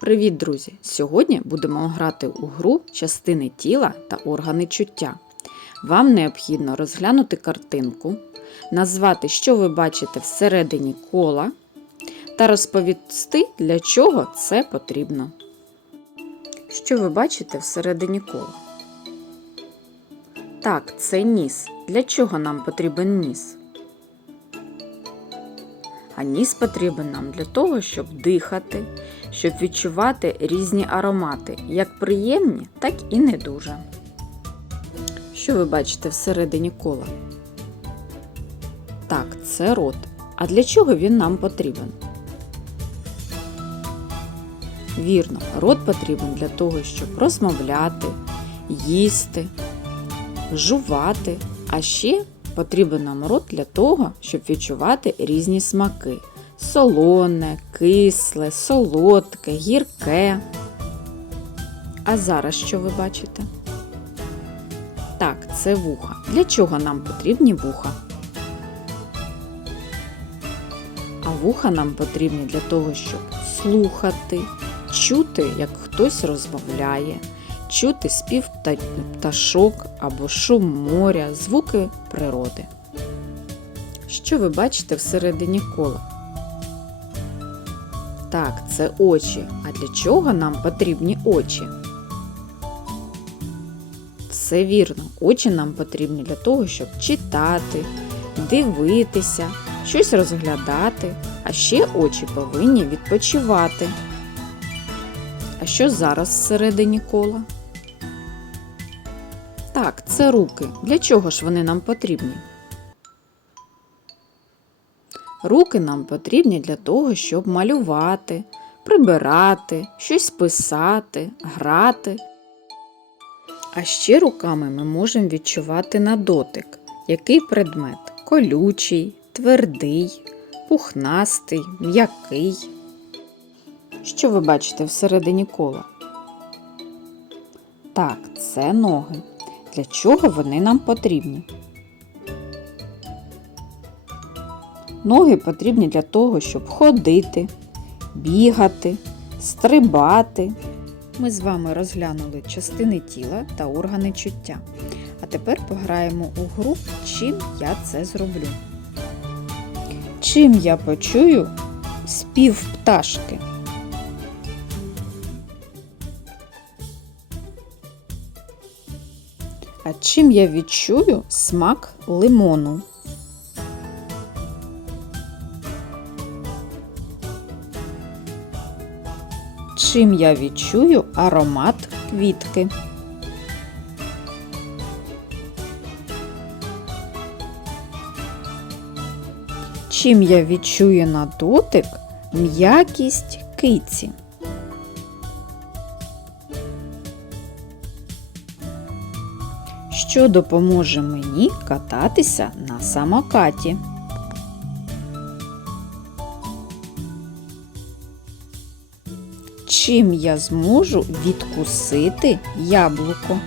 Привіт, друзі! Сьогодні будемо грати у гру частини тіла та органи чуття. Вам необхідно розглянути картинку, назвати, що ви бачите всередині кола, та розповісти, для чого це потрібно. Що ви бачите всередині кола? Так, це ніс. Для чого нам потрібен ніс? А ніс потрібен нам для того, щоб дихати, щоб відчувати різні аромати, як приємні, так і не дуже. Що ви бачите всередині кола? Так, це рот. А для чого він нам потрібен? Вірно, рот потрібен для того, щоб розмовляти, їсти, жувати, а ще потрібен нам рот для того, щоб відчувати різні смаки: солоне, кисле, солодке, гірке. А зараз що ви бачите? Так, це вуха. Для чого нам потрібні вуха? А вуха нам потрібні для того, щоб слухати, чути, як хтось розмовляє, чути спів пташок або шум моря, звуки природи. Що ви бачите всередині кола? Так, це очі. А для чого нам потрібні очі? Все вірно, очі нам потрібні для того, щоб читати, дивитися, щось розглядати, а ще очі повинні відпочивати. А що зараз всередині кола? Так, це руки. Для чого ж вони нам потрібні? Руки нам потрібні для того, щоб малювати, прибирати, щось писати, грати. А ще руками ми можемо відчувати на дотик, який предмет колючий, твердий, пухнастий, м'який. Що ви бачите всередині кола? Так, це ноги. Для чого вони нам потрібні? Ноги потрібні для того, щоб ходити, бігати, стрибати. Ми з вами розглянули частини тіла та органи чуття. А тепер пограємо у гру, чим я це зроблю. Чим я почую спів пташки? А чим я відчую смак лимону? Чим я відчую аромат квітки? Чим я відчую на дотик м'якість киці? Що допоможе мені кататися на самокаті? Чим я зможу відкусити яблуко?